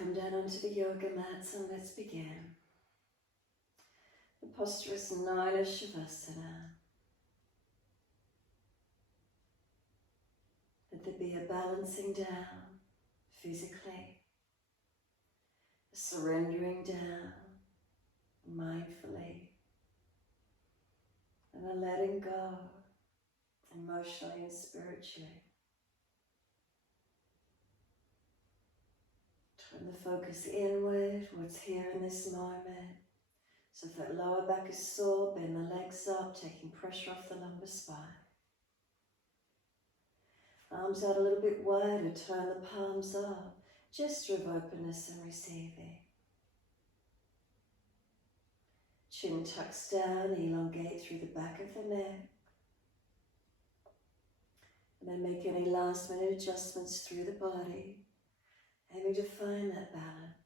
come down onto the yoga mats and let's begin. The posture is known as Shavasana. Let there be a balancing down physically, a surrendering down mindfully, and a letting go emotionally and spiritually. Turn the focus inward, what's here in this moment. So if that lower back is sore, bend the legs up, taking pressure off the lumbar spine. Arms out a little bit wider, turn the palms up. Gesture of openness and receiving. Chin tucks down, elongate through the back of the neck. And then make any last minute adjustments through the body, aiming to find that balance.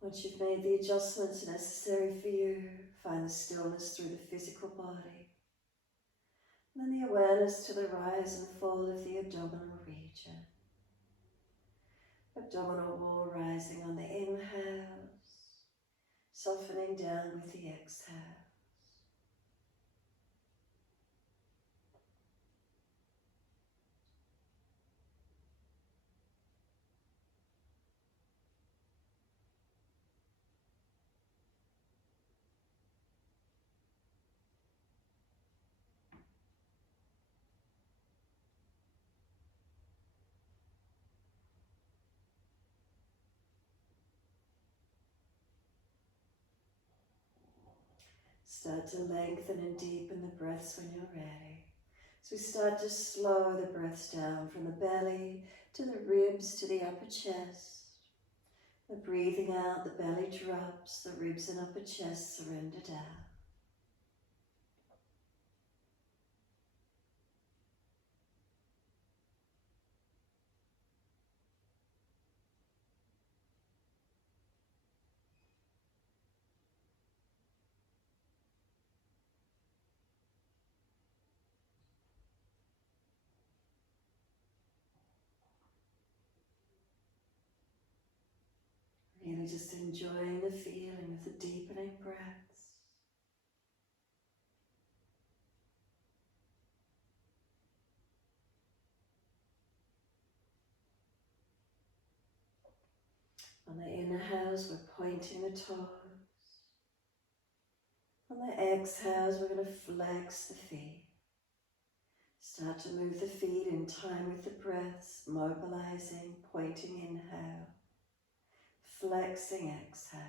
Once you've made the adjustments necessary for you, find the stillness through the physical body. And then the awareness to the rise and fall of the abdominal region. Abdominal wall rising on the inhales, softening down with the exhale. Start to lengthen and deepen the breaths when you're ready. So we start to slow the breaths down from the belly to the ribs to the upper chest. The breathing out, the belly drops, the ribs and upper chest surrender down. Really just enjoying the feeling of the deepening breaths. On the inhales, we're pointing the toes. On the exhales, we're going to flex the feet. Start to move the feet in time with the breaths, mobilizing, pointing inhale, flexing exhale.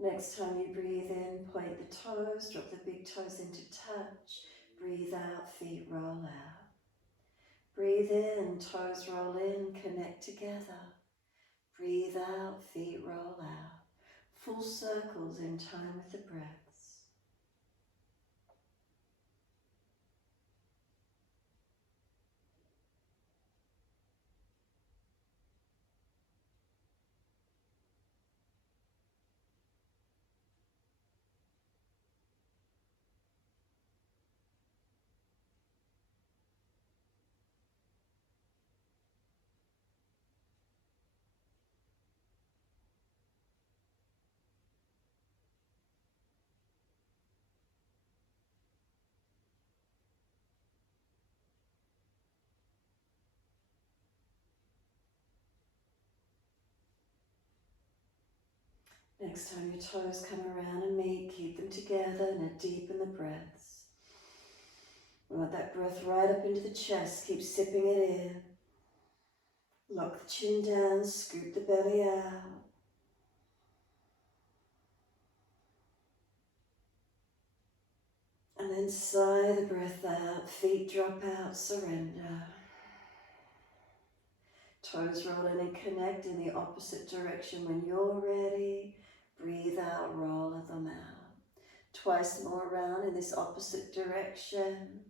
Next time you breathe in, point the toes, drop the big toes into touch. Breathe out, feet roll out. Breathe in, toes roll in, connect together. Breathe out, feet roll out. Full circles in time with the breaths. Next time your toes come around and meet, keep them together and deepen the breaths. We want that breath right up into the chest, keep sipping it in. Lock the chin down, scoop the belly out. And then sigh the breath out, feet drop out, surrender. Toes roll in and connect in the opposite direction when you're ready. Breathe out, roll them out. Twice more around in this opposite direction.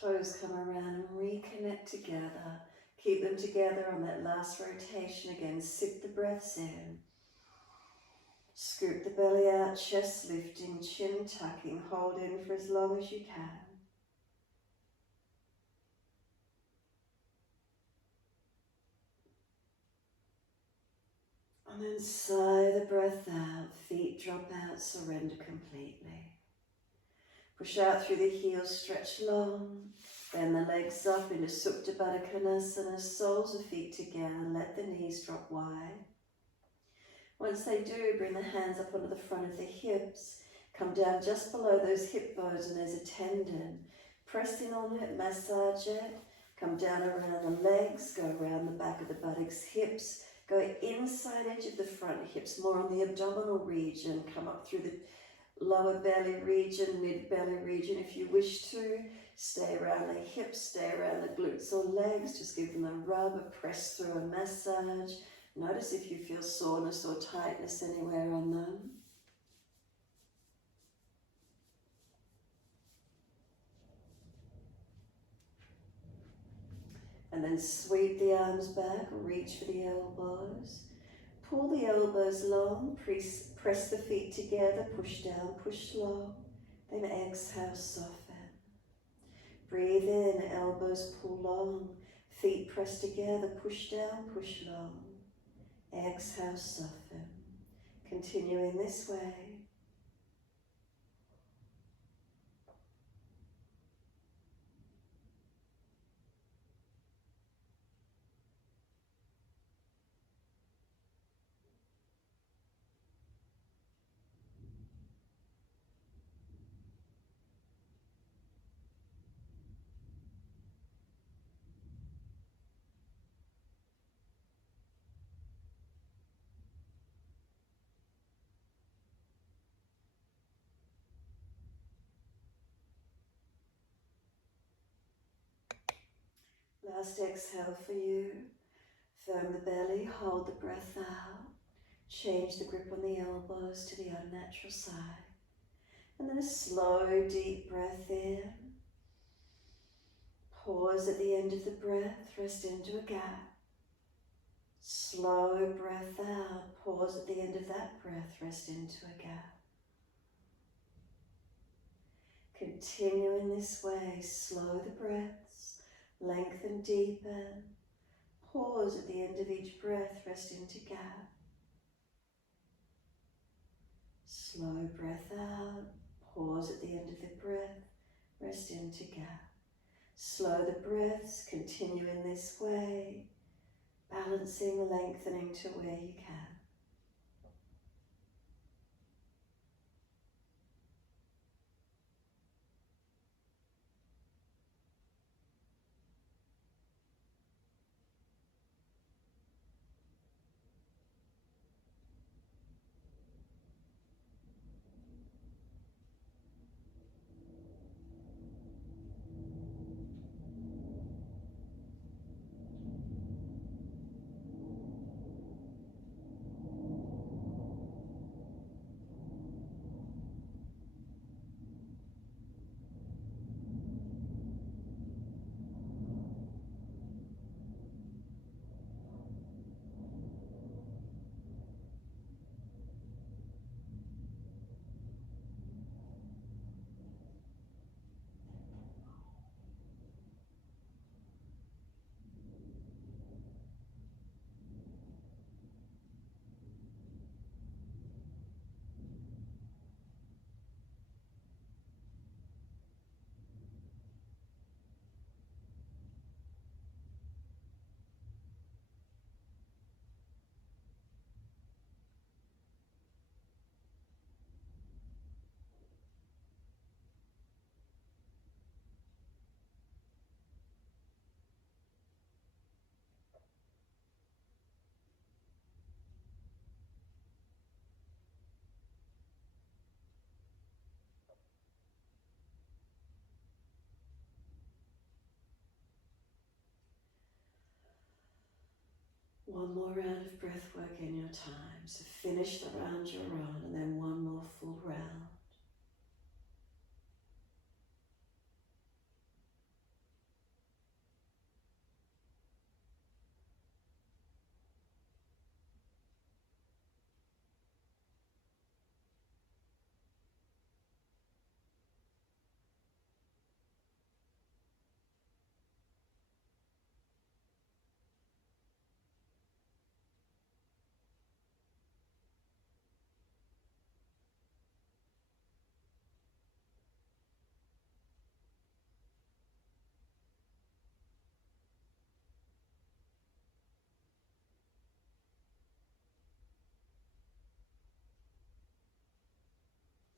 Toes come around and reconnect together. Keep them together on that last rotation again. Sip the breaths in. Scoop the belly out, chest lifting, chin tucking. Hold in for as long as you can. And then sigh the breath out. Feet drop out, surrender completely. Push out through the heels, stretch long. Bend the legs up into Supta Baddha Konasana, soles of feet together, let the knees drop wide. Once they do, bring the hands up onto the front of the hips. Come down just below those hip bones and there's a tendon. Press in on it, massage it. Come down around the legs, go around the back of the buttocks, hips. Go inside edge of the front hips, more on the abdominal region. Come up through the lower belly region, mid belly region if you wish to. Stay around the hips, stay around the glutes or legs. Just give them a rub, a press through, a massage. Notice if you feel soreness or tightness anywhere on them. And then sweep the arms back, reach for the elbows. Pull the elbows long, press the feet together, push down, push long. Then exhale, soften. Breathe in, elbows pull long, feet press together, push down, push long. Exhale, soften. Continuing this way. Last exhale for you. Firm the belly, hold the breath out. Change the grip on the elbows to the unnatural side. And then a slow, deep breath in. Pause at the end of the breath, rest into a gap. Slow breath out, pause at the end of that breath, rest into a gap. Continue in this way, slow the breaths, lengthen, deepen. Pause at the end of each breath, rest into gap. Slow breath out, pause at the end of the breath, rest into gap. Slow the breaths, continue in this way, balancing, lengthening to where you can. One more round of breath work in your time. So finish the round you're on and then one more full round.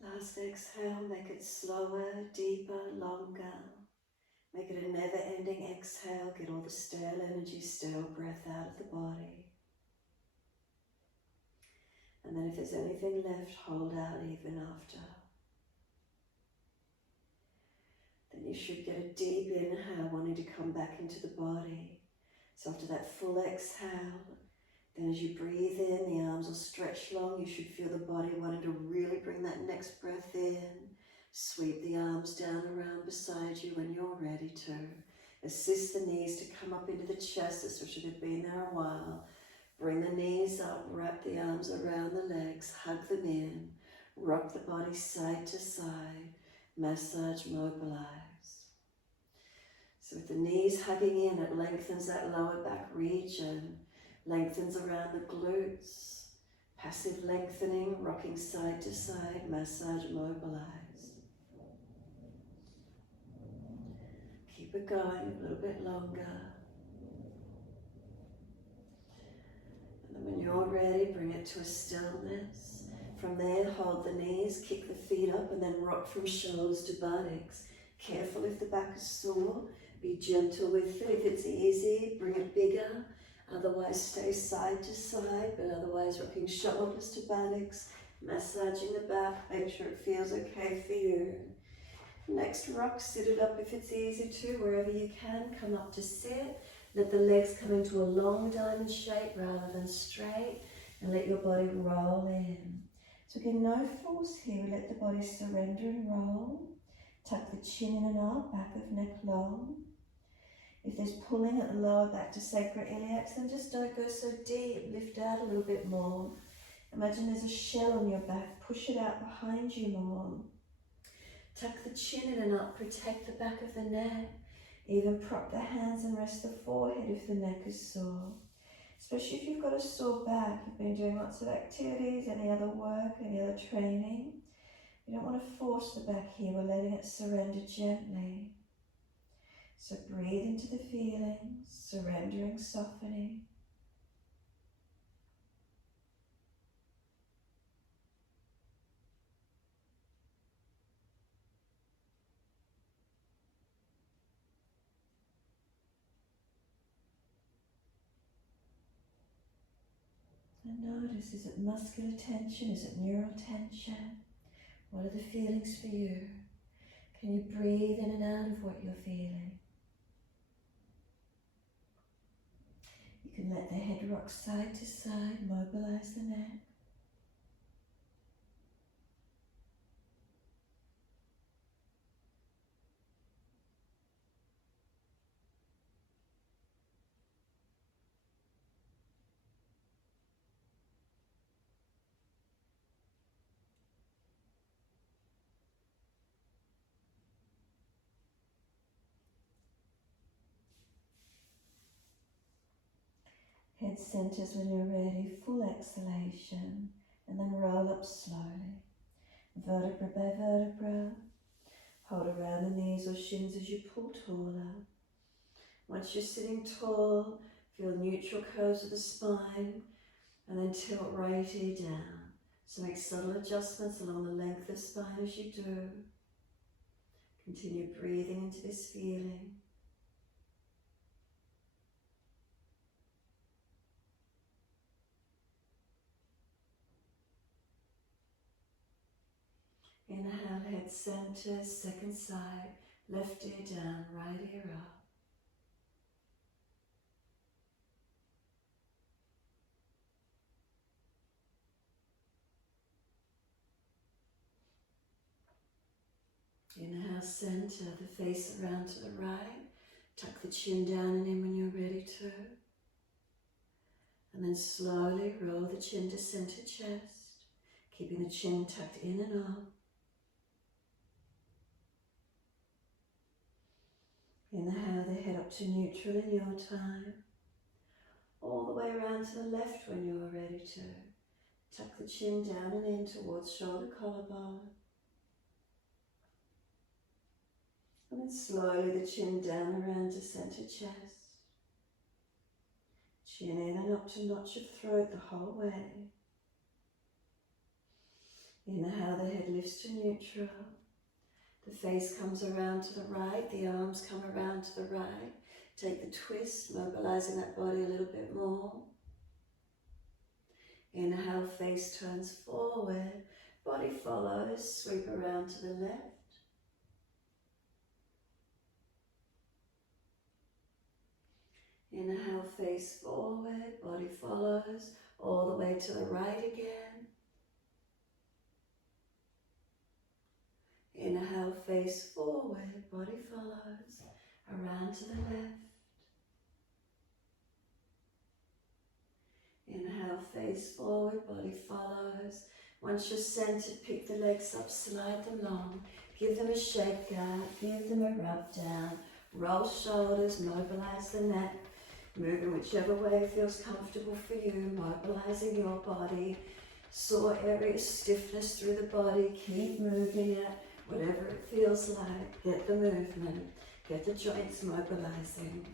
Last exhale, make it slower, deeper, longer. Make it a never-ending exhale. Get all the stale energy, stale breath out of the body. And then if there's anything left, hold out even after. Then you should get a deep inhale, wanting to come back into the body. So after that full exhale, then as you breathe in, the arms will stretch long. You should feel the body wanting to really bring that next breath in. Sweep the arms down around beside you when you're ready to. Assist the knees to come up into the chest, especially if they've been there a while. Bring the knees up, wrap the arms around the legs, hug them in. Rock the body side to side. Massage, mobilize. So with the knees hugging in, it lengthens that lower back region. Lengthens around the glutes. Passive lengthening, rocking side to side, massage, mobilize. Keep it going a little bit longer. And then when you're ready, bring it to a stillness. From there, hold the knees, kick the feet up, and then rock from shoulders to buttocks. Careful if the back is sore, be gentle with it. If it's easy, bring it bigger. Otherwise, stay side to side, but otherwise rocking shoulders to buttocks, massaging the back, make sure it feels okay for you. Next, rock, sit it up if it's easy to, wherever you can, come up to sit. Let the legs come into a long diamond shape rather than straight, and let your body roll in. So again, no force here, we let the body surrender and roll. Tuck the chin in and up, back of neck long. If there's pulling at the lower back to sacroiliacs, then just don't go so deep, lift out a little bit more. Imagine there's a shell on your back, push it out behind you more. Tuck the chin in and up, protect the back of the neck. Even prop the hands and rest the forehead if the neck is sore. Especially if you've got a sore back, you've been doing lots of activities, any other work, any other training. You don't want to force the back here, we're letting it surrender gently. So breathe into the feelings, surrendering, softening. And notice, is it muscular tension? Is it neural tension? What are the feelings for you? Can you breathe in and out of what you're feeling? You can let the head rock side to side, mobilize the neck. Head centers when you're ready, full exhalation, and then roll up slowly. Vertebra by vertebra. Hold around the knees or shins as you pull taller. Once you're sitting tall, feel neutral curves of the spine, and then tilt right ear down. So make subtle adjustments along the length of spine as you do. Continue breathing into this feeling. Inhale, head center, second side, left ear down, right ear up. Inhale, center the face around to the right. Tuck the chin down and in when you're ready to. And then slowly roll the chin to center chest, keeping the chin tucked in and up. Inhale the head up to neutral in your time. All the way around to the left when you're ready to. Tuck the chin down and in towards shoulder collarbone. And then slowly the chin down around to center chest. Chin in and up to notch of throat the whole way. Inhale, the head lifts to neutral. The face comes around to the right, the arms come around to the right. Take the twist, mobilizing that body a little bit more. Inhale, face turns forward, body follows, sweep around to the left. Inhale, face forward, body follows, all the way to the right again. Inhale, face forward, body follows, around to the left. Inhale, face forward, body follows. Once you're centered, pick the legs up, slide them long. Give them a shake out, give them a rub down. Roll shoulders, mobilize the neck. Move in whichever way feels comfortable for you, mobilizing your body. Sore areas, stiffness through the body, keep moving it, whatever it feels like. Get the movement, get the joints mobilizing.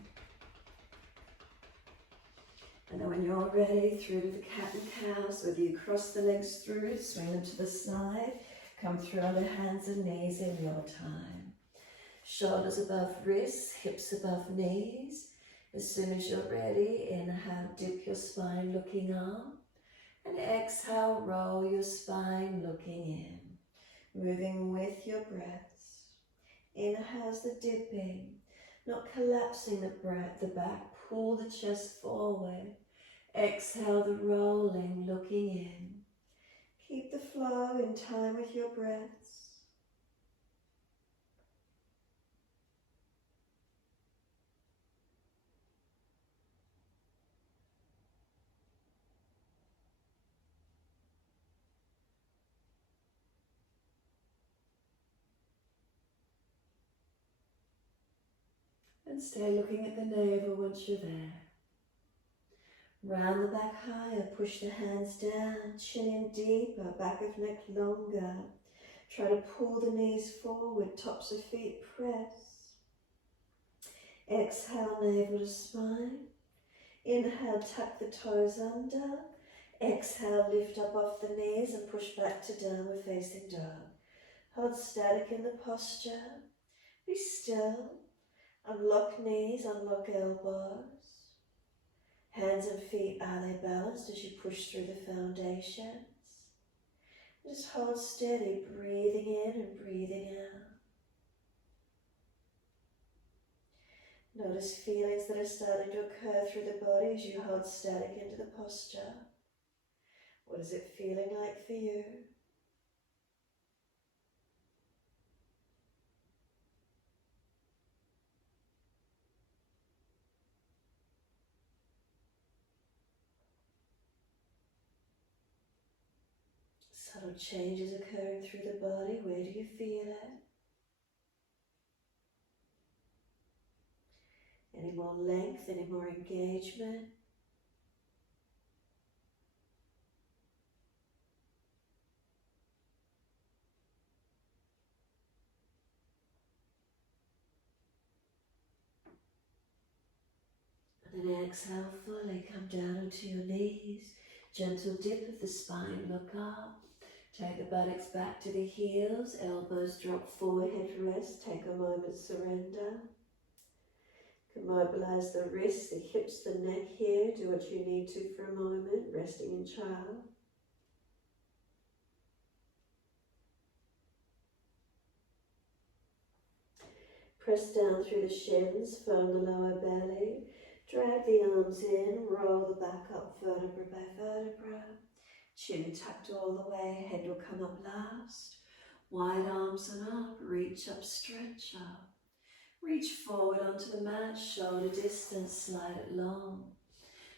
And then when you're ready, through to the cat and cows, whether you cross the legs through, swing them to the side, come through on the hands and knees in your time. Shoulders above wrists, hips above knees. As soon as you're ready, inhale, dip your spine looking up. And exhale, roll your spine looking in. Moving with your breaths. Inhale's the dipping, not collapsing the back. Pull the chest forward. Exhale the rolling, looking in. Keep the flow in time with your breaths. And stay looking at the navel once you're there. Round the back higher, push the hands down, chin in deeper, back of neck longer. Try to pull the knees forward, tops of feet press. Exhale, navel to spine. Inhale, tuck the toes under. Exhale, lift up off the knees and push back to downward facing dog. Hold static in the posture. Be still. Unlock knees, unlock elbows. Hands and feet, are they balanced as you push through the foundations? Just hold steady, breathing in and breathing out. Notice feelings that are starting to occur through the body as you hold static into the posture. What is it feeling like for you? Subtle changes occurring through the body. Where do you feel it? Any more length, any more engagement? And then exhale fully, come down onto your knees. Gentle dip of the spine, look up. Take the buttocks back to the heels, elbows drop forward, head rest. Take a moment, surrender. You can mobilize the wrists, the hips, the neck here. Do what you need to for a moment, resting in child. Press down through the shins, firm the lower belly. Drag the arms in, roll the back up vertebra by vertebra. Chin tucked all the way, head will come up last. Wide arms and up, reach up, stretch up. Reach forward onto the mat, shoulder distance, slide it long.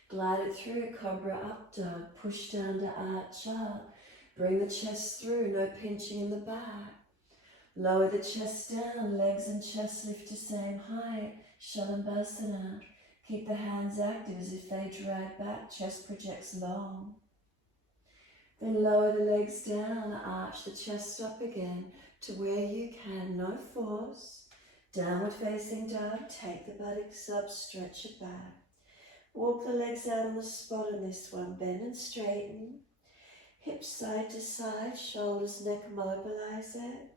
Glide it through, cobra up dog, push down to arch up. Bring the chest through, no pinching in the back. Lower the chest down, legs and chest lift to same height. Shalabhasana. Keep the hands active as if they drag back, chest projects long. Then lower the legs down, arch the chest up again to where you can, no force. Downward facing dog, take the buttocks up, stretch it back. Walk the legs out on the spot on this one, bend and straighten. Hips side to side, shoulders, neck, mobilize it.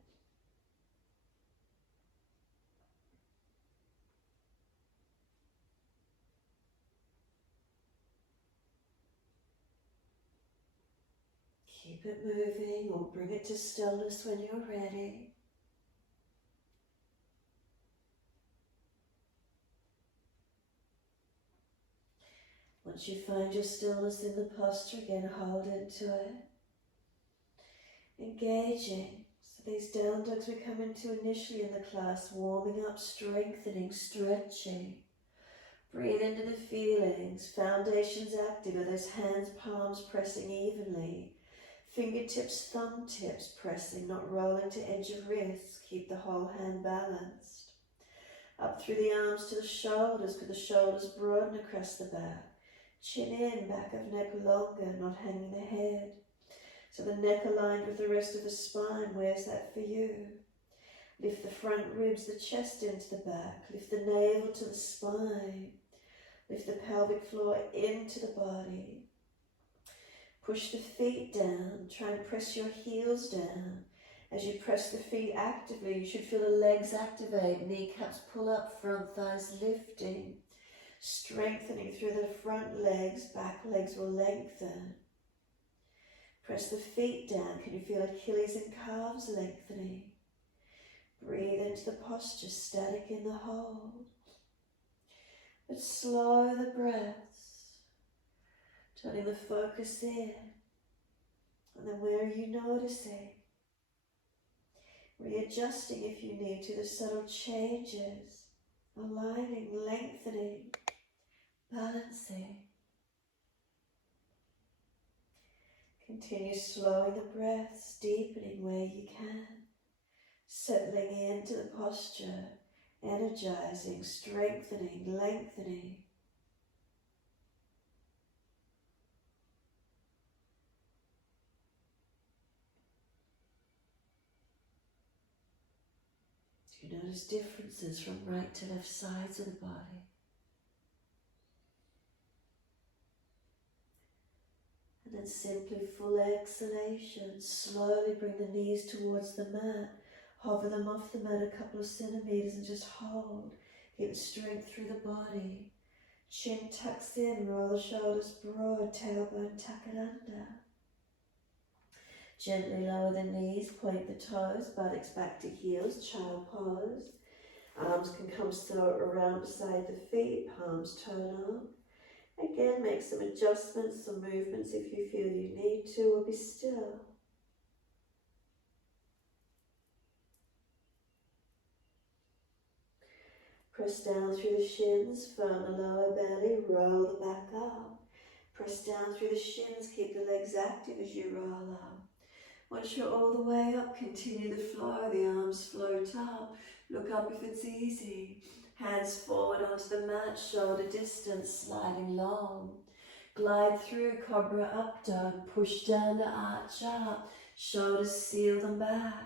Keep it moving or bring it to stillness when you're ready. Once you find your stillness in the posture, again hold into it. Engaging. So these down dogs we come into initially in the class, warming up, strengthening, stretching. Breathe into the feelings. Foundations active. Are those hands, palms pressing evenly? Fingertips, thumb tips pressing, not rolling to edge of wrist. Keep the whole hand balanced. Up through the arms to the shoulders. Could the shoulders broaden across the back? Chin in, back of neck longer, not hanging the head. So the neck aligned with the rest of the spine. Where's that for you? Lift the front ribs, the chest into the back. Lift the navel to the spine. Lift the pelvic floor into the body. Push the feet down. Try and press your heels down. As you press the feet actively, you should feel the legs activate. Kneecaps pull up, front thighs lifting. Strengthening through the front legs, back legs will lengthen. Press the feet down. Can you feel Achilles and calves lengthening? Breathe into the posture, static in the hold. But slow the breaths, turning the focus in. And then where are you noticing? Readjusting if you need to, the subtle changes. Aligning, lengthening, balancing. Continue slowing the breaths, deepening where you can. Settling into the posture, energizing, strengthening, lengthening. Do you notice differences from right to left sides of the body? And then simply full exhalation. Slowly bring the knees towards the mat. Hover them off the mat a couple of centimeters and just hold. Keep strength through the body. Chin tucks in, roll the shoulders broad, tailbone tuck it under. Gently lower the knees, point the toes, buttocks back to heels, child pose. Arms can come slow around beside the feet, palms turn up. Again, make some adjustments, some movements if you feel you need to, or be still. Press down through the shins, firm the lower belly, roll the back up. Press down through the shins, keep the legs active as you roll up. Once you're all the way up, continue the flow, the arms float up. Look up if it's easy. Hands forward onto the mat, shoulder distance, sliding long. Glide through, cobra up dog, push down to arch up. Shoulders seal them back.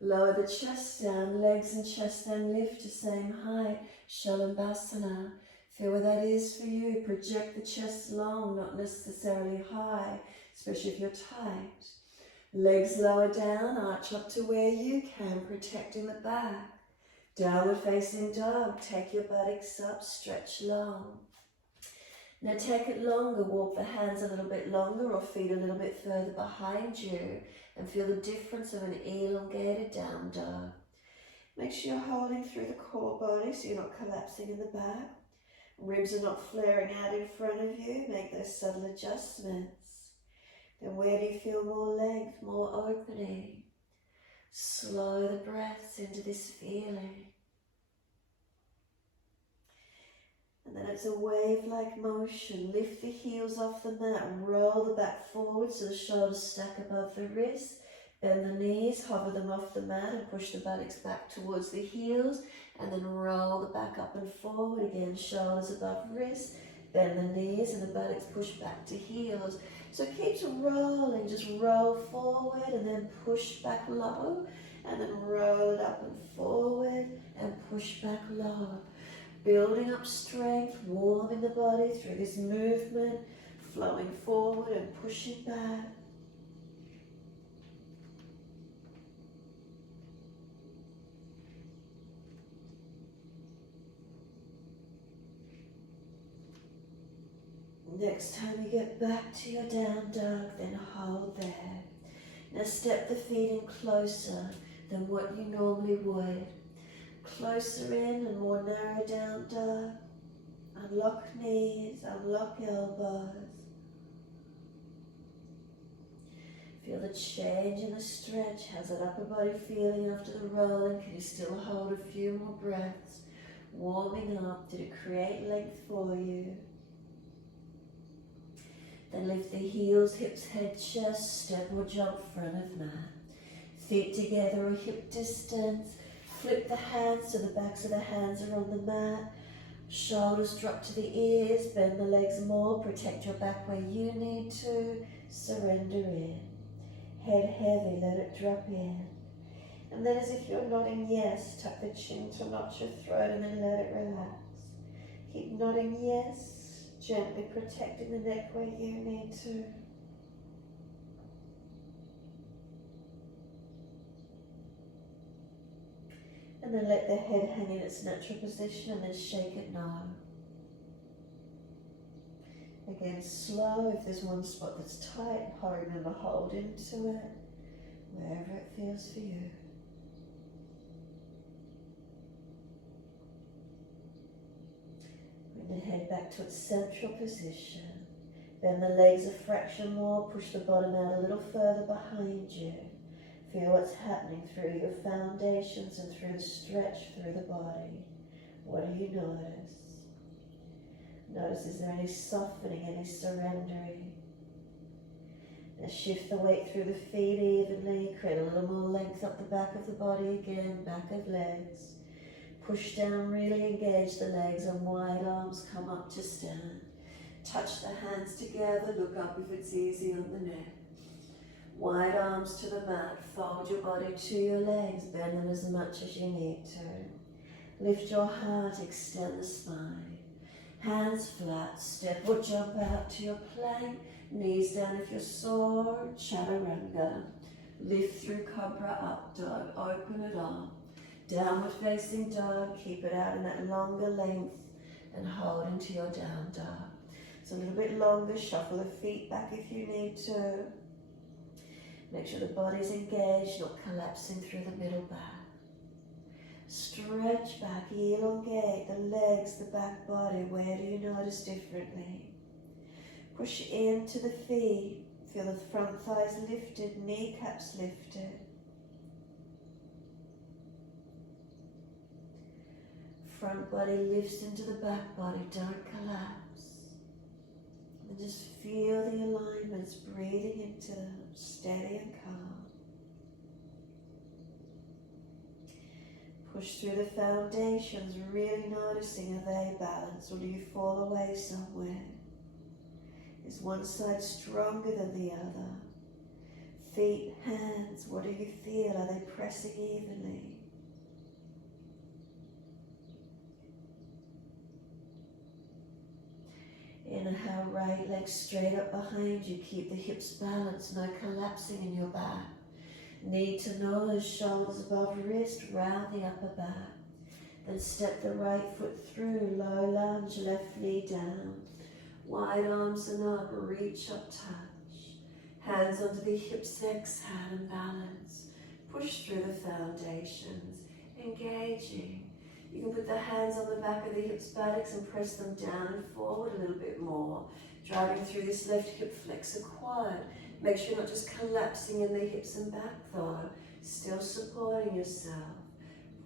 Lower the chest down, legs and chest then lift to same height. Shalabhasana. Feel where that is for you. Project the chest long, not necessarily high, especially if you're tight. Legs lower down, arch up to where you can, protecting the back. Downward facing dog, take your buttocks up, stretch long. Now take it longer, walk the hands a little bit longer or feet a little bit further behind you and feel the difference of an elongated down dog. Make sure you're holding through the core body so you're not collapsing in the back. Ribs are not flaring out in front of you, make those subtle adjustments. Then where do you feel more length, more opening? relax into this feeling. And then it's a wave-like motion. Lift the heels off the mat and roll the back forward so the shoulders stack above the wrists. Bend the knees, hover them off the mat and push the buttocks back towards the heels. And then roll the back up and forward again, shoulders above wrists. Bend the knees and the buttocks push back to heels. So it keeps rolling, just roll forward and then push back low. And then roll it up and forward and push back low. Building up strength, warming the body through this movement, flowing forward and pushing back. Next time you get back to your down dog, then hold there. Now step the feet in closer than what you normally would. Closer in and more narrow down dog. Unlock knees, unlock elbows. Feel the change in the stretch. How's that upper body feeling after the rolling? Can you still hold a few more breaths? Warming up. Did it create length for you? Then lift the heels, hips, head, chest, step or jump front of mat. Feet together or hip distance. Flip the hands so the backs of the hands are on the mat. Shoulders drop to the ears, bend the legs more, protect your back where you need to. Surrender in. Head heavy, let it drop in. And then as if you're nodding yes, tuck the chin to notch your throat and then let it relax. Keep nodding yes, gently protecting the neck where you need to. And then let the head hang in its natural position and then shake it no. Again, slow. If there's one spot that's tight, remember, hold into it, wherever it feels for you. Bring the head back to its central position. Bend the legs a fraction more, push the bottom out a little further behind you. Feel what's happening through your foundations and through the stretch through the body. What do you notice? Notice, is there any softening, any surrendering? Now shift the weight through the feet evenly, create a little more length up the back of the body again, back of legs. Push down, really engage the legs and wide arms, come up to stand. Touch the hands together, look up if it's easy on the neck. Wide arms to the mat, fold your body to your legs, bend them as much as you need to. Lift your heart, extend the spine. Hands flat, step or jump out to your plank. Knees down if you're sore, chaturanga. Lift through cobra, up dog, open it up. Downward facing dog, keep it out in that longer length and hold into your down dog. It's a little bit longer, shuffle the feet back if you need to. Make sure the body's engaged, not collapsing through the middle back. Stretch back, elongate the legs, the back body. Where do you notice differently? Push into the feet. Feel the front thighs lifted, kneecaps lifted. Front body lifts into the back body, don't collapse. And just feel the alignments, breathing into them, steady and calm. Push through the foundations, really noticing, are they balanced or do you fall away somewhere? Is one side stronger than the other? Feet, hands, what do you feel? Are they pressing evenly? Inhale, right leg straight up behind you. Keep the hips balanced, no collapsing in your back. Need to know those shoulders above wrist, round the upper back. Then step the right foot through, low lunge, left knee down. Wide arms and up, reach up, touch. Hands onto the hips, exhale and balance. Push through the foundations, engaging. You can put the hands on the back of the hips, buttocks and press them down and forward a little bit more. Driving through this left hip flexor quad. Make sure you're not just collapsing in the hips and back though. Still supporting yourself.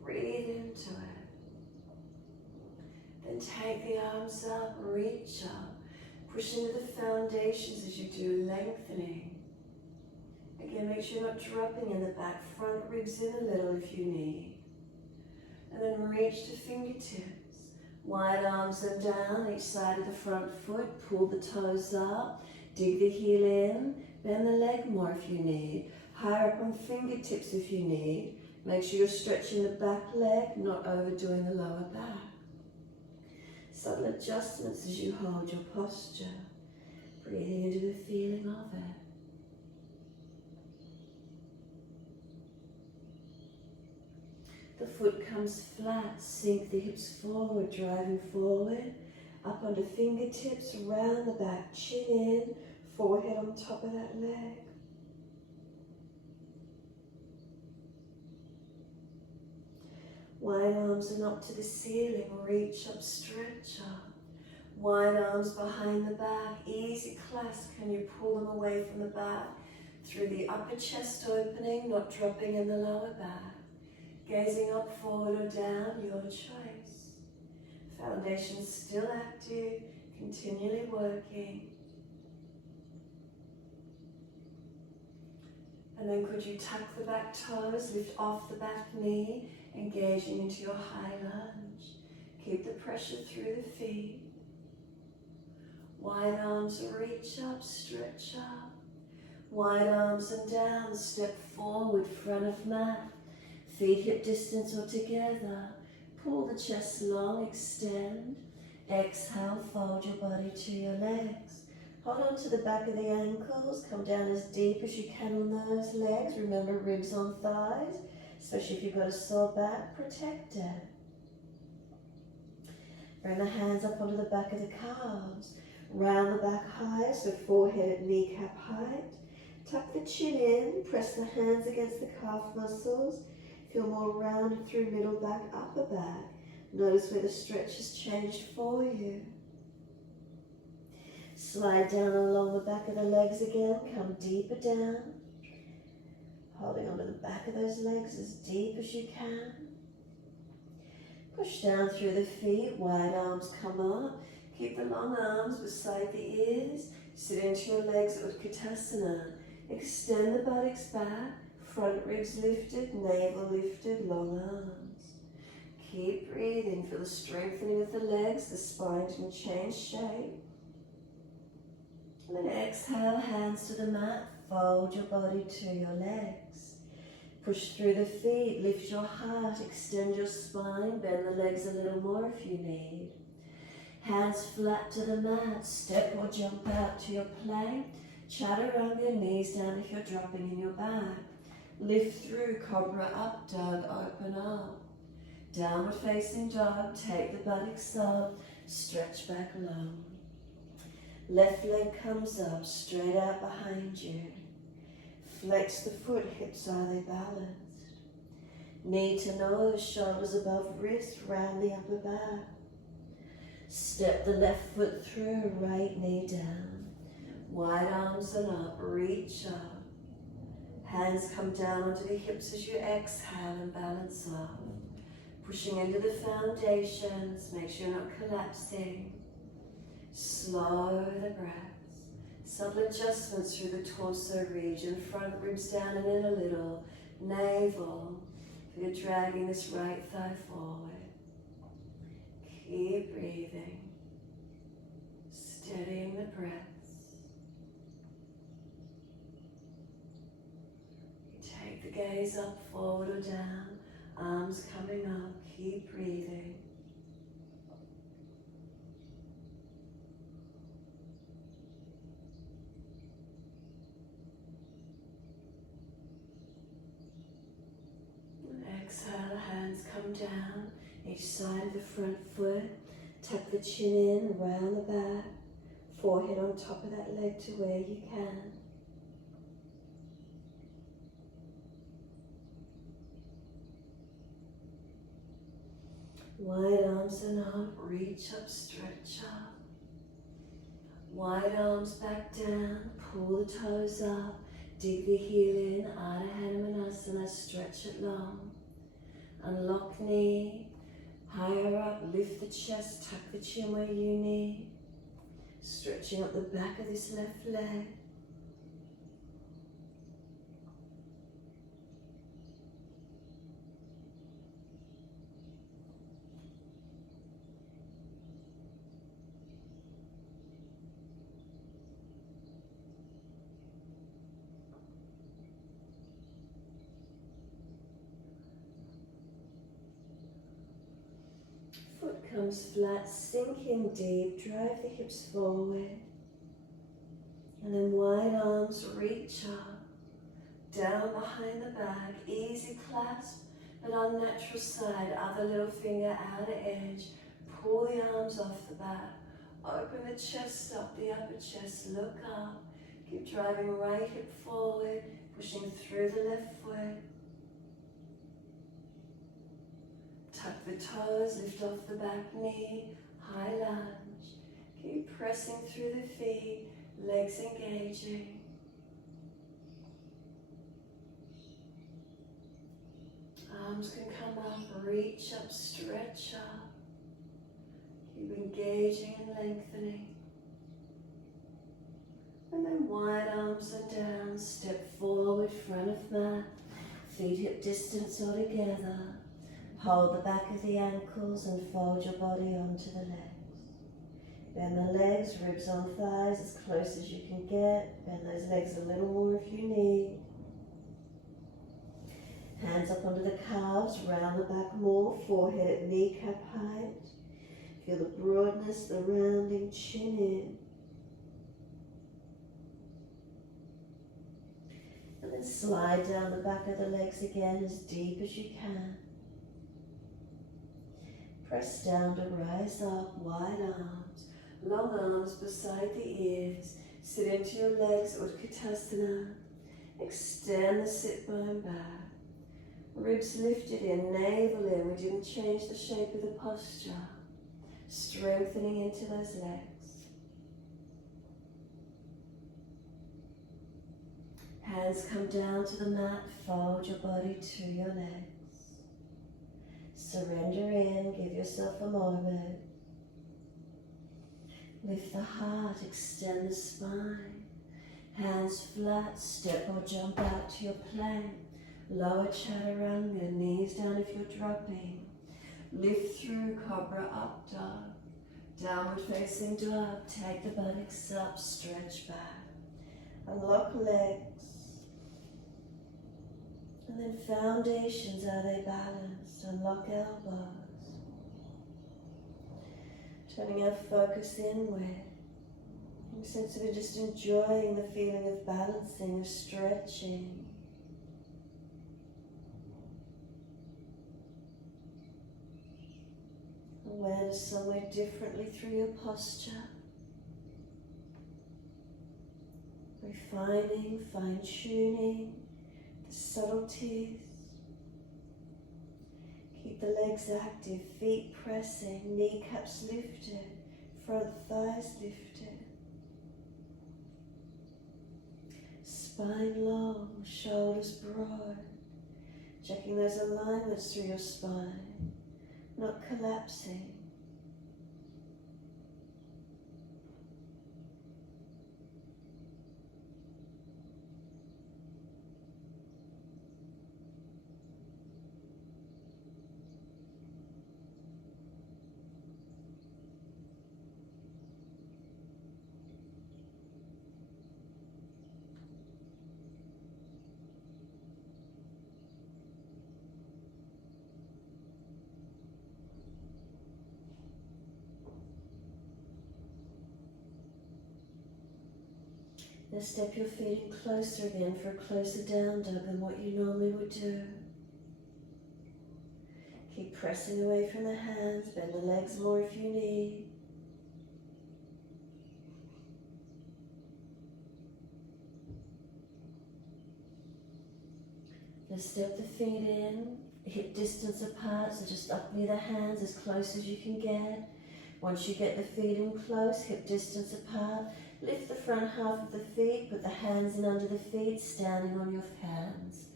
Breathe into it. Then take the arms up, reach up. Push into the foundations as you do, lengthening. Again, make sure you're not dropping in the back. Front ribs in a little if you need. And then reach to fingertips. Wide arms and down, each side of the front foot. Pull the toes up. Dig the heel in. Bend the leg more if you need. Higher up on fingertips if you need. Make sure you're stretching the back leg, not overdoing the lower back. Subtle adjustments as you hold your posture. Breathing into the feeling of it. The foot comes flat, sink the hips forward, driving forward. Up onto fingertips, round the back, chin in, forehead on top of that leg. Wide arms and up to the ceiling, reach up, stretch up. Wide arms behind the back, easy clasp. Can you pull them away from the back? Through the upper chest opening, not dropping in the lower back. Gazing up, forward or down, your choice. Foundation still active, continually working. And then could you tuck the back toes, lift off the back knee, engaging into your high lunge. Keep the pressure through the feet. Wide arms, reach up, stretch up. Wide arms and down, step forward, front of mat. Feet hip distance or together. Pull the chest long, extend. Exhale, fold your body to your legs. Hold on to the back of the ankles. Come down as deep as you can on those legs. Remember, ribs on thighs. Especially if you've got a sore back, protect it. Bring the hands up onto the back of the calves. Round the back high, so forehead at kneecap height. Tuck the chin in, press the hands against the calf muscles. Feel more rounded through middle back, upper back. Notice where the stretch has changed for you. Slide down along the back of the legs again, come deeper down. Holding onto the back of those legs as deep as you can. Push down through the feet, wide arms come up. Keep the long arms beside the ears. Sit into your legs at Utkatasana. Extend the buttocks back, front ribs lifted, navel lifted, long arms. Keep breathing for the strengthening of the legs, the spine can change shape. And then exhale, hands to the mat, fold your body to your legs. Push through the feet, lift your heart, extend your spine, bend the legs a little more if you need. Hands flat to the mat, step or jump out to your plank. Chaturanga your knees down if you're dropping in your back. Lift through, cobra up, dog, open up. Downward facing dog, take the buttocks up, stretch back long. Left leg comes up, straight out behind you. Flex the foot, hips, are they balanced? Knee to nose, shoulders above wrist, round the upper back. Step the left foot through, right knee down. Wide arms and up, reach up. Hands come down onto the hips as you exhale and balance up. Pushing into the foundations, make sure you're not collapsing. Slow the breaths. Subtle adjustments through the torso region, front ribs down and in a little. Navel, if you're dragging this right thigh forward. Keep breathing, steadying the breaths. You take the gaze up, forward or down, arms coming up, keep breathing. And exhale, hands come down. Each side of the front foot, tuck the chin in, around the back, forehead on top of that leg to where you can. Wide arms and up, reach up, stretch up. Wide arms back down, pull the toes up, dig the heel in, Ardha Hanumanasana, stretch it long. Unlock knee. Higher up, lift the chest, tuck the chin where you need. Stretching up the back of this left leg. Foot comes flat, sink in deep, drive the hips forward. And then wide arms reach up, down behind the back, easy clasp, but unnatural side, other little finger outer edge. Pull the arms off the back, open the chest up, the upper chest, look up. Keep driving right hip forward, pushing through the left foot. Tuck the toes, lift off the back knee, high lunge. Keep pressing through the feet, legs engaging. Arms can come up, reach up, stretch up. Keep engaging and lengthening. And then wide arms and down, step forward, front of mat, feet hip distance all together. Hold the back of the ankles and fold your body onto the legs. Bend the legs, ribs on thighs as close as you can get. Bend those legs a little more if you need. Hands up onto the calves, round the back more, forehead at kneecap height. Feel the broadness, the rounding, chin in. And then slide down the back of the legs again as deep as you can. Press down to rise up, wide arms, long arms beside the ears. Sit into your legs, Utkatasana. Extend the sit bone back. Ribs lifted in, navel in. We didn't change the shape of the posture. Strengthening into those legs. Hands come down to the mat, fold your body to your legs. Surrender in, give yourself a moment. Lift the heart, extend the spine. Hands flat, step or jump out to your plank. Lower chaturanga, knees down if you're dropping. Lift through cobra up dog. Downward facing dog, take the buttocks up, stretch back. Unlock legs. And then foundations, are they balanced? Unlock elbows. Turning our focus inward. In a sense of just enjoying the feeling of balancing, of stretching. Awareness somewhere differently through your posture. Refining, fine-tuning the subtleties. Keep the legs active, feet pressing, kneecaps lifted, front thighs lifted. Spine long, shoulders broad. Checking those alignments through your spine, not collapsing. Now step your feet in closer again for a closer down dog than what you normally would do. Keep pressing away from the hands, bend the legs more if you need. Now step the feet in, hip distance apart, so just up near the hands as close as you can get. Once you get the feet in close, hip distance apart, lift the front half of the feet, put the hands in under the feet, standing on your hands.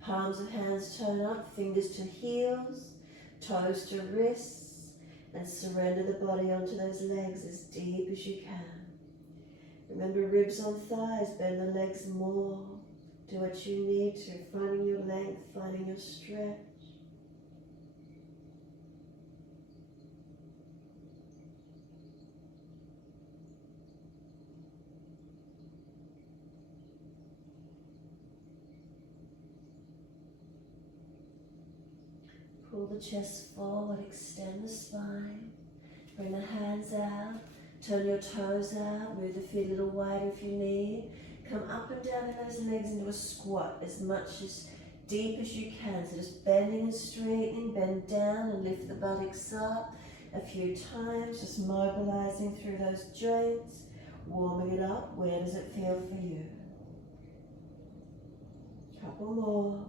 Palms of hands turn up, fingers to heels, toes to wrists, and surrender the body onto those legs as deep as you can. Remember, ribs on thighs, bend the legs more. Do what you need to, finding your length, finding your stretch. Pull the chest forward, extend the spine. Bring the hands out, turn your toes out, move the feet a little wider if you need. Come up and down in those legs into a squat as much as deep as you can. So just bending and straightening, bend down and lift the buttocks up a few times, just mobilizing through those joints, warming it up. Where does it feel for you? Couple more.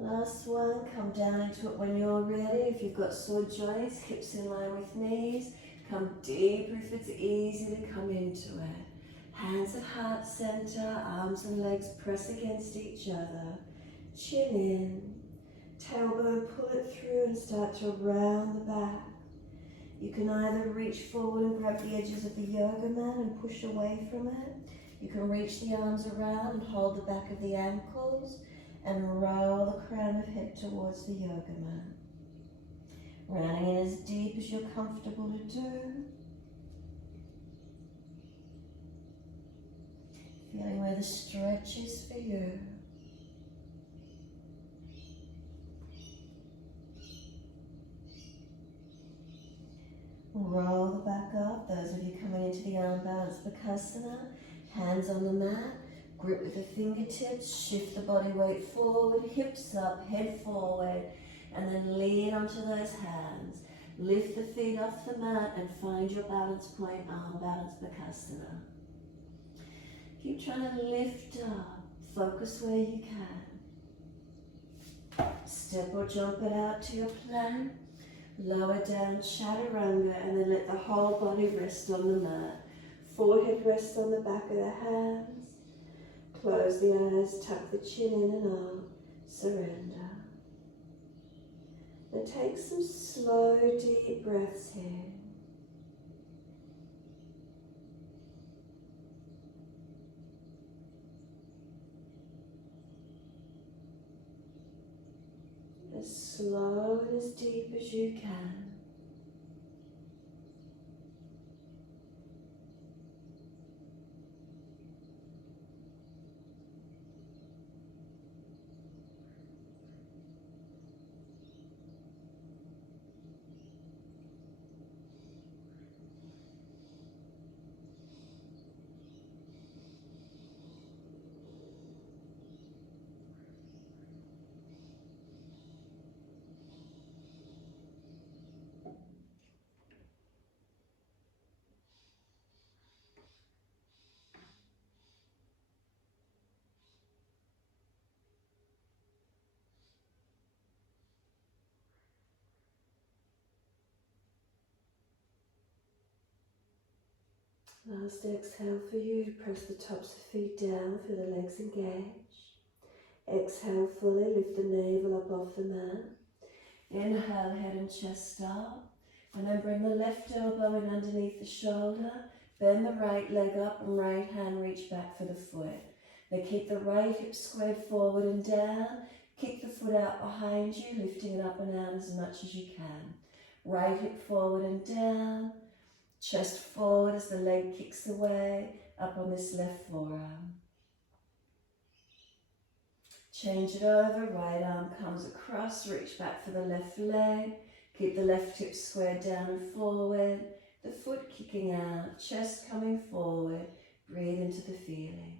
Last one, come down into it when you're ready. If you've got sore joints, hips in line with knees, come deeper if it's easy to come into it. Hands at heart center, arms and legs press against each other. Chin in, tailbone pull it through and start to round the back. You can either reach forward and grab the edges of the yoga mat and push away from it. You can reach the arms around and hold the back of the ankles and roll the crown of head towards the yoga mat. Rounding in as deep as you're comfortable to do. Feeling where the stretch is for you. Roll the back up. Those of you coming into the arm balance Bakasana, hands on the mat. Grip with the fingertips, shift the body weight forward, hips up, head forward, and then lean onto those hands. Lift the feet off the mat and find your balance point, arm balance Bakasana. Keep trying to lift up, focus where you can. Step or jump it out to your plank. Lower down, chaturanga, and then let the whole body rest on the mat. Forehead rests on the back of the hands. Close the eyes, tuck the chin in and up, surrender. And take some slow, deep breaths here. As slow and as deep as you can. Last exhale for you. Press the tops of feet down, feel the legs engage. Exhale fully, lift the navel up off the mat. Inhale, head and chest up. And then bring the left elbow in underneath the shoulder. Bend the right leg up and right hand reach back for the foot. Now keep the right hip squared forward and down. Kick the foot out behind you, lifting it up and out as much as you can. Right hip forward and down. Chest forward as the leg kicks away, up on this left forearm. Change it over, right arm comes across, reach back for the left leg. Keep the left hip squared down and forward. The foot kicking out, chest coming forward. Breathe into the feeling.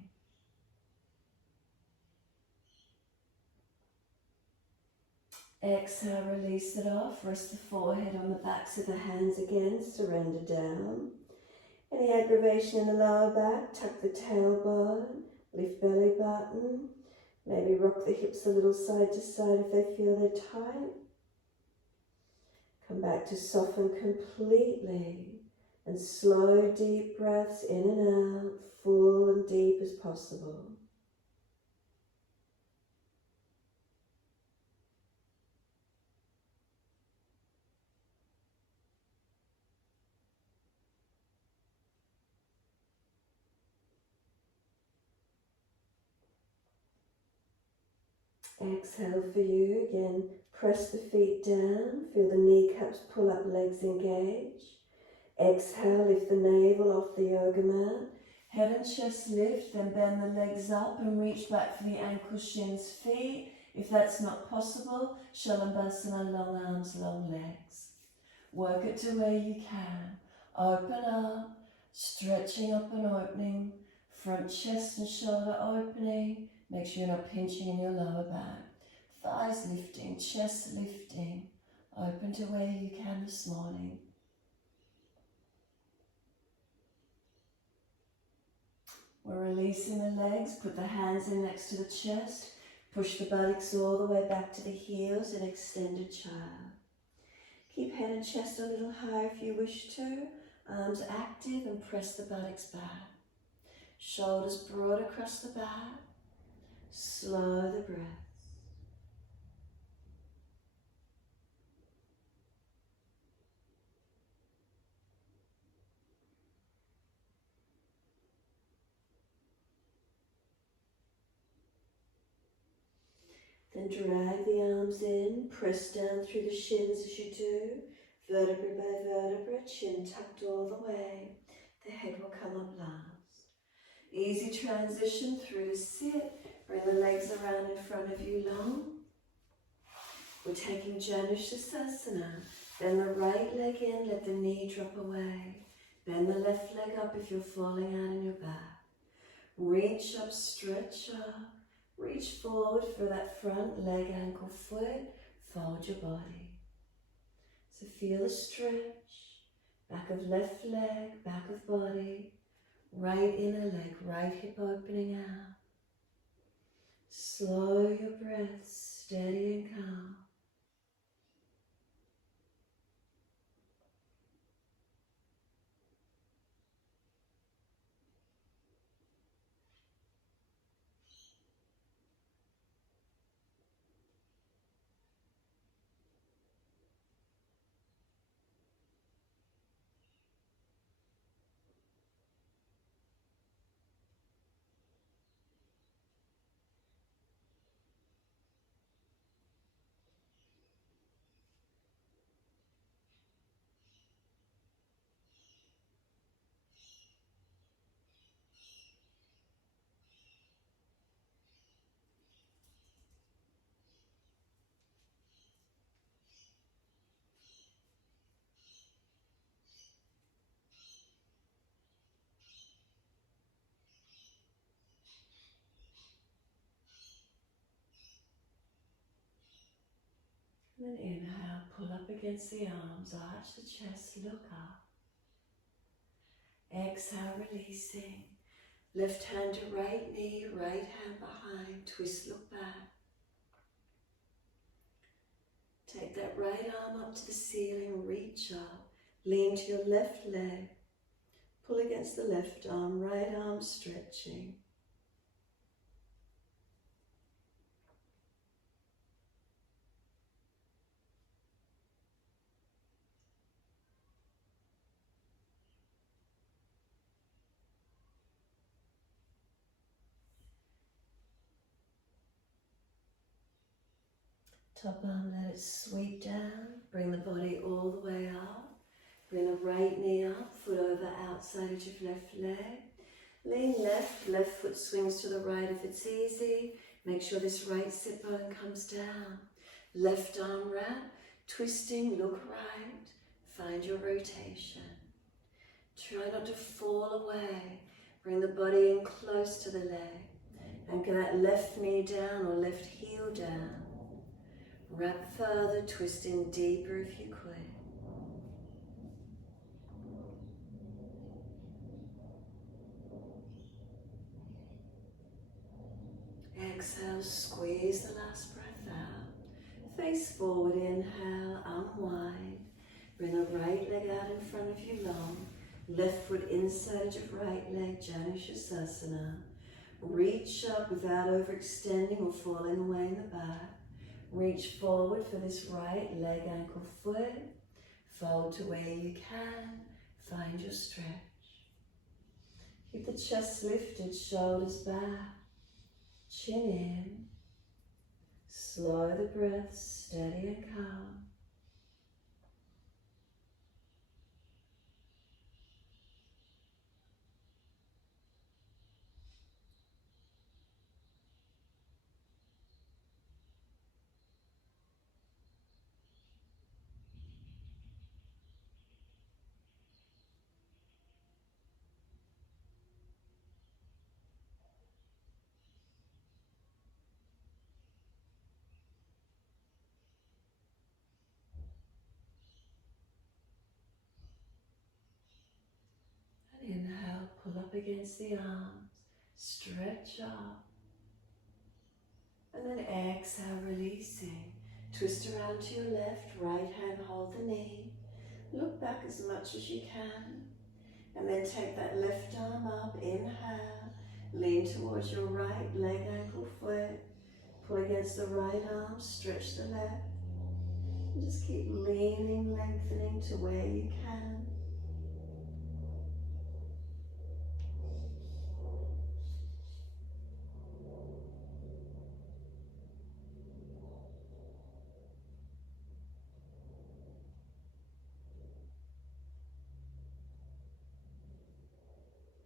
Exhale, release it off. Rest the forehead on the backs of the hands again. Surrender down. Any aggravation in the lower back, tuck the tailbone. Lift belly button. Maybe rock the hips a little side to side if they feel they're tight. Come back to soften completely. And slow, deep breaths in and out, full and deep as possible. Exhale for you. Again, press the feet down. Feel the kneecaps pull up, legs engage. Exhale, lift the navel off the yoga mat. Head and chest lift, then bend the legs up and reach back for the ankles, shins, feet. If that's not possible, Shalabhasana, long arms, long legs. Work it to where you can. Open up, stretching up and opening. Front chest and shoulder opening. Make sure you're not pinching in your lower back. Thighs lifting, chest lifting. Open to where you can this morning. We're releasing the legs, put the hands in next to the chest, push the buttocks all the way back to the heels in extended child. Keep head and chest a little higher if you wish to, arms active and press the buttocks back. Shoulders broad across the back, slow the breath. Then drag the arms in, press down through the shins as you do, vertebra by vertebra, chin tucked all the way. The head will come up last. Easy transition through to sit. Bring the legs around in front of you long. We're taking Janusasana. Bend the right leg in, let the knee drop away. Bend the left leg up if you're falling out in your back. Reach up, stretch up. Reach forward for that front leg, ankle, foot. Fold your body. So feel the stretch. Back of left leg, back of body. Right inner leg, right hip opening out. Slow your breath, steady and calm. And then inhale, pull up against the arms, arch the chest, look up. Exhale, releasing. Left hand to right knee, right hand behind, twist, look back. Take that right arm up to the ceiling, reach up. Lean to your left leg. Pull against the left arm, right arm stretching. Top arm, let it sweep down. Bring the body all the way up. Bring the right knee up, foot over outside edge of left leg. Lean left, left foot swings to the right if it's easy. Make sure this right sit bone comes down. Left arm wrap, twisting, look right. Find your rotation. Try not to fall away. Bring the body in close to the leg. Anchor that left knee down or left heel down. Wrap further, twist in deeper if you could. Exhale, squeeze the last breath out. Face forward, inhale, unwind. Bring the right leg out in front of you long. Left foot inside edge of right leg, Janusasana. Reach up without overextending or falling away in the back. Reach forward for this right leg, ankle, foot. Fold to where you can. Find your stretch. Keep the chest lifted, shoulders back. Chin in. Slow the breath, steady and calm. And inhale, pull up against the arms, stretch up. And then exhale, releasing. Twist around to your left, right hand hold the knee. Look back as much as you can. And then take that left arm up, inhale. Lean towards your right leg, ankle, foot. Pull against the right arm, stretch the left. And just keep leaning, lengthening to where you can.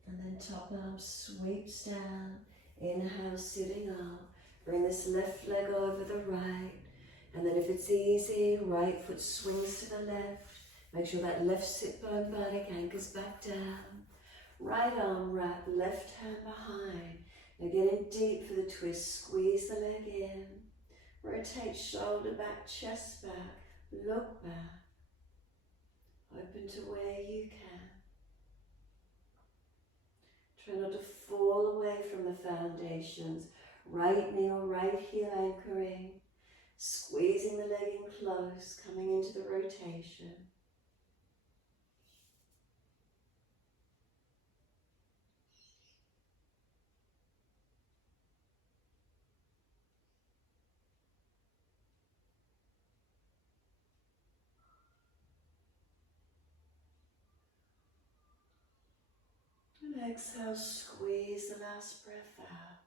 And then top arm sweeps down. Inhale, sitting up. Bring this left leg over the right. And then if it's easy, right foot swings to the left. Make sure that left sit bone buttock anchors back down. Right arm wrap, left hand behind. Now getting deep for the twist, squeeze the leg in. Rotate shoulder back, chest back. Look back. Open to where you can. Try not to fall away from the foundations. Right knee or right heel anchoring. Squeezing the leg in close, coming into the rotation. And exhale, squeeze the last breath out.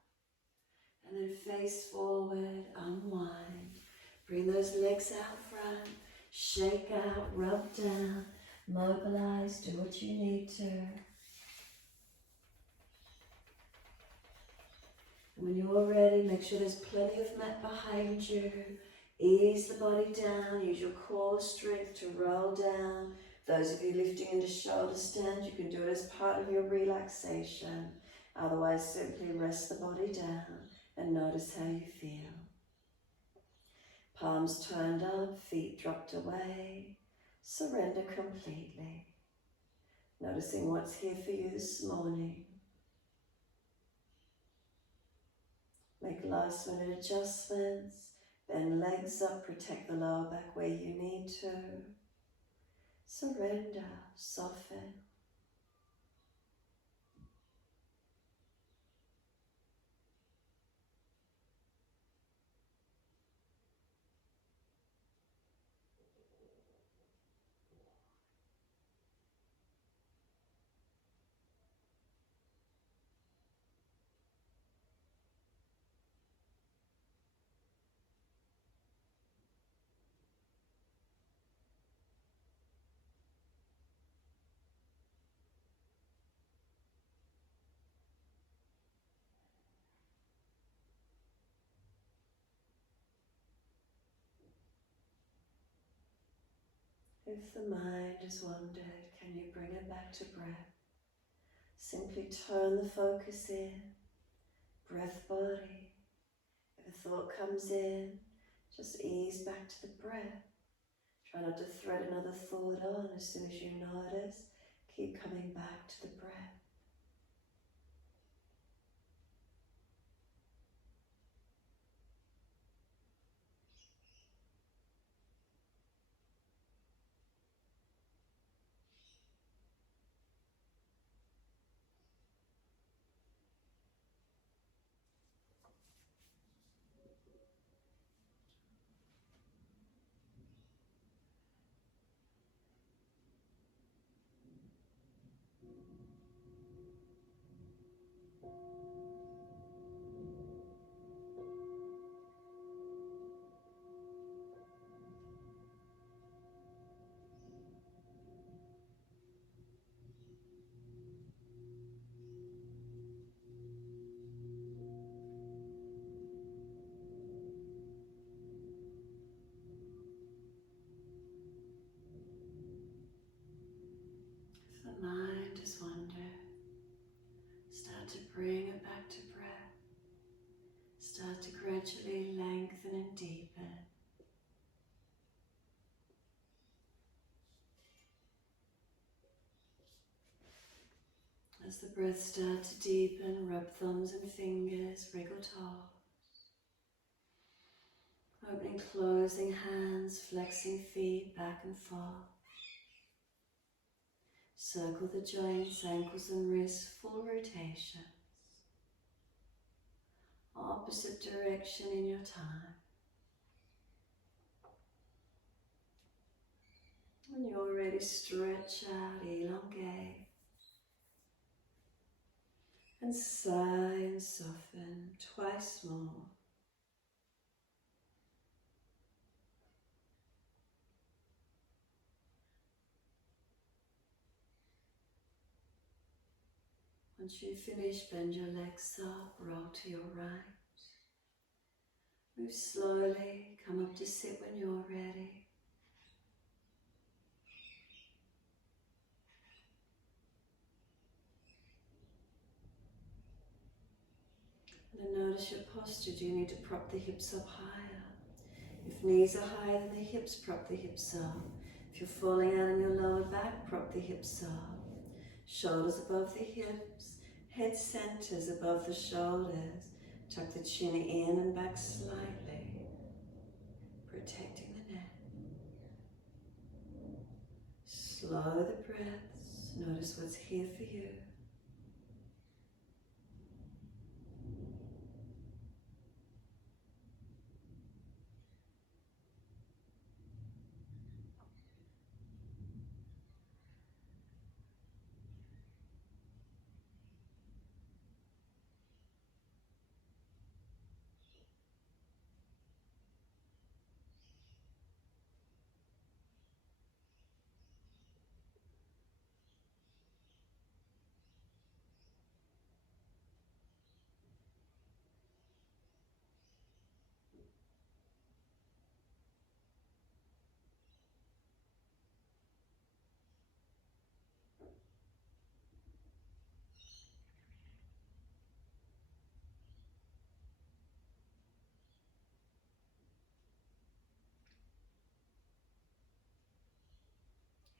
And then face forward, unwind. Bring those legs out front, shake out, rub down, mobilize, do what you need to. And when you're ready, make sure there's plenty of mat behind you. Ease the body down, use your core strength to roll down. Those of you lifting into shoulder stand, you can do it as part of your relaxation. Otherwise, simply rest the body down and notice how you feel. Palms turned up, feet dropped away. Surrender completely. Noticing what's here for you this morning. Make last minute adjustments. Bend legs up, protect the lower back where you need to. Surrender, soften. If the mind has wandered, can you bring it back to breath? Simply turn the focus in, breath body. If a thought comes in, just ease back to the breath. Try not to thread another thought on. As soon as you notice, keep coming back to the breath. gradually lengthen and deepen. As the breath starts to deepen, rub thumbs and fingers, wriggle toes. Opening, closing hands, flexing feet back and forth. Circle the joints, ankles and wrists, full rotations. Opposite direction in your time. When you're ready, stretch out, elongate. And sigh and soften twice more. Once you finish, bend your legs up, roll to your right. Move slowly, come up to sit when you're ready. And then notice your posture. Do you need to prop the hips up higher? If knees are higher than the hips, prop the hips up. If you're falling out on your lower back, prop the hips up. Shoulders above the hips, head centers above the shoulders. Tuck the chin in and back slightly, protecting the neck. Slow the breaths, notice what's here for you.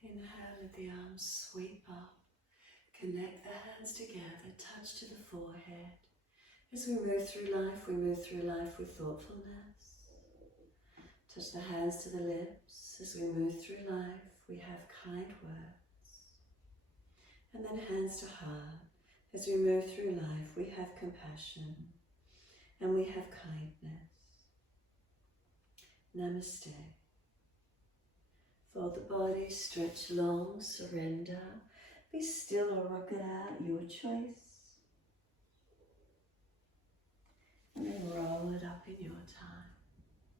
Inhale, let the arms sweep up. Connect the hands together, touch to the forehead. As we move through life with thoughtfulness. Touch the hands to the lips. As we move through life, we have kind words. And then hands to heart. As we move through life, we have compassion. And we have kindness. Namaste. Fold the body, stretch long, surrender. Be still or rock it out, your choice. And then roll it up in your time.